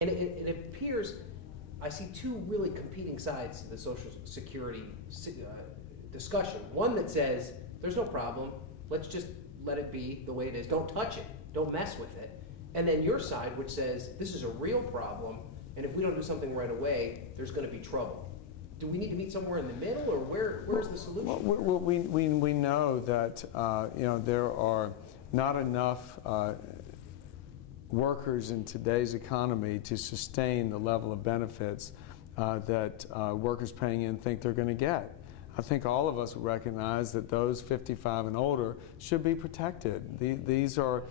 And it appears I see two really competing sides to the Social Security discussion. One that says, there's no problem, let's just let it be the way it is, don't touch it, don't mess with it. And then your side, which says, this is a real problem, and if we don't do something right away, there's going to be trouble. Do we need to meet somewhere in the middle, or where's the solution? Well, we know that there are not enough workers in today's economy to sustain the level of benefits that workers paying in think they're going to get. I think all of us recognize that those 55 and older should be protected. These are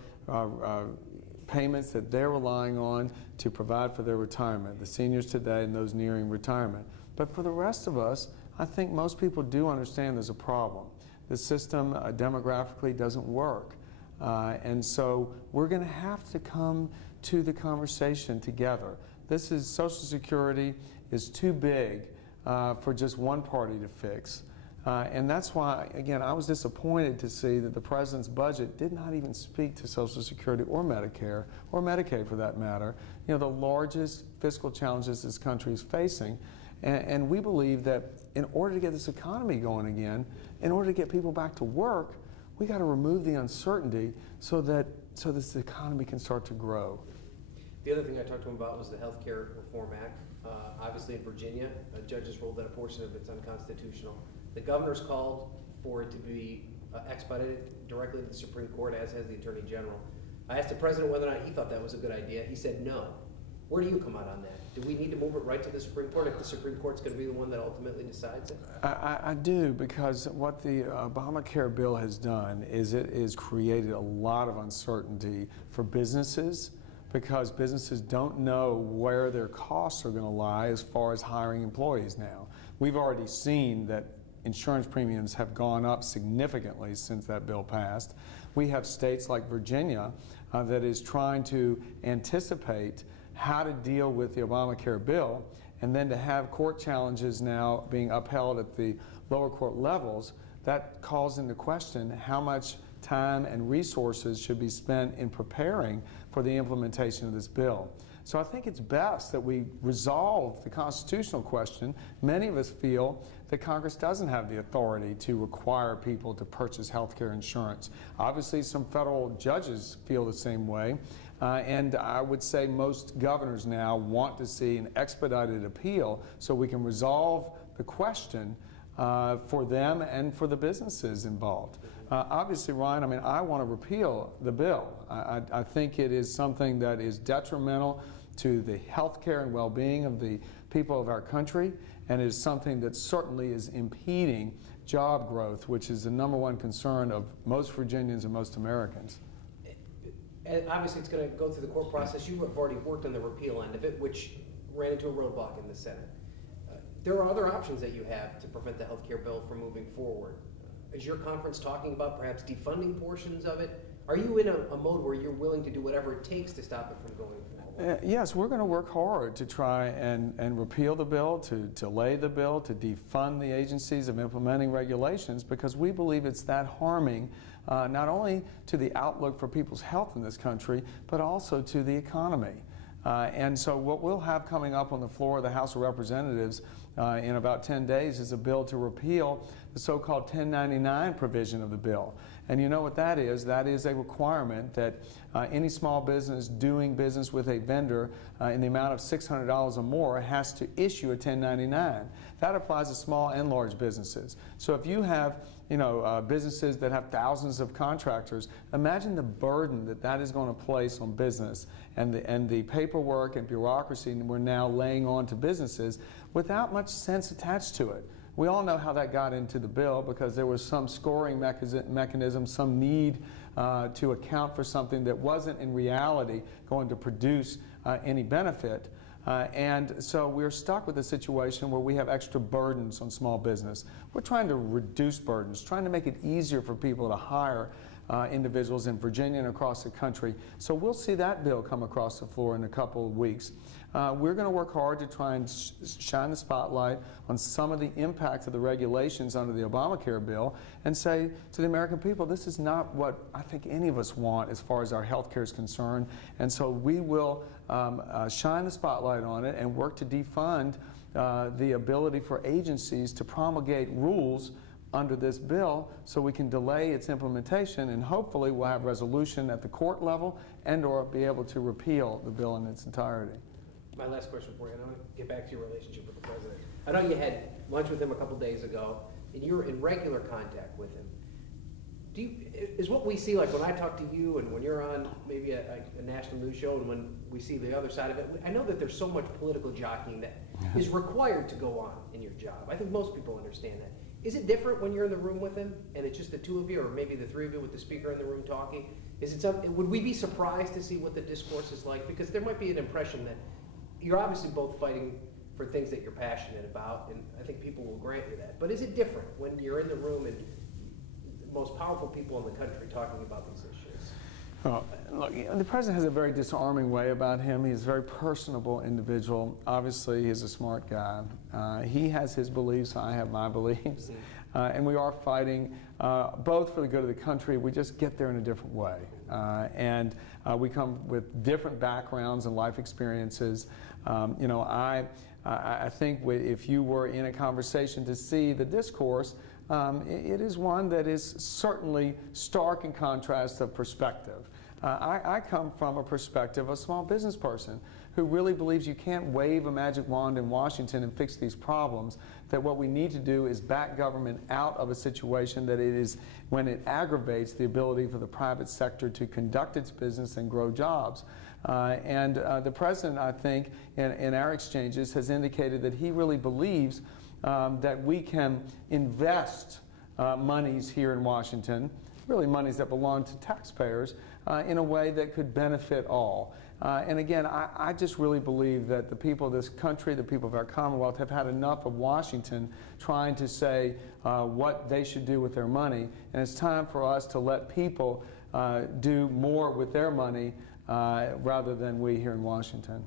payments that they're relying on to provide for their retirement, the seniors today and those nearing retirement. But for the rest of us, I think most people do understand there's a problem. The system demographically doesn't work. And so we're going to have to come to the conversation together. Social Security is too big for just one party to fix. And that's why, again, I was disappointed to see that the President's budget did not even speak to Social Security or Medicare, or Medicaid for that matter, the largest fiscal challenges this country is facing. And we believe that in order to get this economy going again, in order to get people back to work, we got to remove the uncertainty so this economy can start to grow. The other thing I talked to him about was the Health Care Reform Act. Obviously in Virginia, judges ruled that a portion of it's unconstitutional. The governor's called for it to be expedited directly to the Supreme Court, as has the Attorney General. I asked the President whether or not he thought that was a good idea. He said no. Where do you come out on that? Do we need to move it right to the Supreme Court if the Supreme Court's going to be the one that ultimately decides it? I do, because what the Obamacare bill has done is it has created a lot of uncertainty for businesses, because businesses don't know where their costs are going to lie as far as hiring employees now. We've already seen that insurance premiums have gone up significantly since that bill passed. We have states like Virginia that is trying to anticipate how to deal with the Obamacare bill, and then to have court challenges now being upheld at the lower court levels, that calls into question how much time and resources should be spent in preparing for the implementation of this bill. So I think it's best that we resolve the constitutional question. Many of us feel that Congress doesn't have the authority to require people to purchase health care insurance. Obviously, some federal judges feel the same way, and I would say most governors now want to see an expedited appeal so we can resolve the question for them and for the businesses involved. Obviously, Ryan, I want to repeal the bill. I think it is something that is detrimental to the health care and well-being of the people of our country, and it is something that certainly is impeding job growth, which is the #1 concern of most Virginians and most Americans. And obviously, it's going to go through the court process. You have already worked on the repeal end of it, which ran into a roadblock in the Senate. There are other options that you have to prevent the health care bill from moving forward. Is your conference talking about perhaps defunding portions of it? Are you in a mode where you're willing to do whatever it takes to stop it from going forward? Yes, we're going to work hard to try and repeal the bill, to delay the bill, to defund the agencies of implementing regulations, because we believe it's that harming not only to the outlook for people's health in this country, but also to the economy. And so what we'll have coming up on the floor of the House of Representatives in about 10 days is a bill to repeal the so-called 1099 provision of the bill. And you know what that is? That is a requirement that any small business doing business with a vendor in the amount of $600 or more has to issue a 1099. That applies to small and large businesses. So if you have businesses that have thousands of contractors, imagine the burden that is going to place on business, and the paperwork and bureaucracy we're now laying on to businesses without much sense attached to it. We all know how that got into the bill, because there was some scoring mechanism, some need to account for something that wasn't in reality going to produce any benefit. And so we're stuck with a situation where we have extra burdens on small business. We're trying to reduce burdens, trying to make it easier for people to hire individuals in Virginia and across the country. So we'll see that bill come across the floor in a couple of weeks. We're going to work hard to try and shine the spotlight on some of the impacts of the regulations under the Obamacare bill and say to the American people, this is not what I think any of us want as far as our health care is concerned. And so we will shine the spotlight on it and work to defund the ability for agencies to promulgate rules under this bill so we can delay its implementation, and hopefully we'll have resolution at the court level and or be able to repeal the bill in its entirety. My last question for you, and I want to get back to your relationship with the president. I know you had lunch with him a couple days ago, and you're in regular contact with him. Is what we see, like when I talk to you and when you're on maybe a national news show and when we see the other side of it, I know that there's so much political jockeying that is required to go on in your job. I think most people understand that. Is it different when you're in the room with him and it's just the two of you, or maybe the three of you with the speaker in the room talking? Is it something, would we be surprised to see what the discourse is like? Because there might be an impression that you're obviously both fighting for things that you're passionate about, and I think people will grant you that. But is it different when you're in the room and the most powerful people in the country talking about these issues? Well, look, the president has a very disarming way about him. He's a very personable individual. Obviously, he's a smart guy. He has his beliefs, I have my beliefs. And we are fighting both for the good of the country. We just get there in a different way. And we come with different backgrounds and life experiences. You know, I think if you were in a conversation to see the discourse, it is one that is certainly stark in contrast of perspective. I come from a perspective of a small business person who really believes you can't wave a magic wand in Washington and fix these problems, that what we need to do is back government out of a situation that it is, when it aggravates the ability for the private sector to conduct its business and grow jobs. And the president, I think, in our exchanges has indicated that he really believes that we can invest monies here in Washington, really monies that belong to taxpayers, in a way that could benefit all. And again, I just really believe that the people of this country, the people of our Commonwealth, have had enough of Washington trying to say what they should do with their money. And it's time for us to let people do more with their money rather than we here in Washington.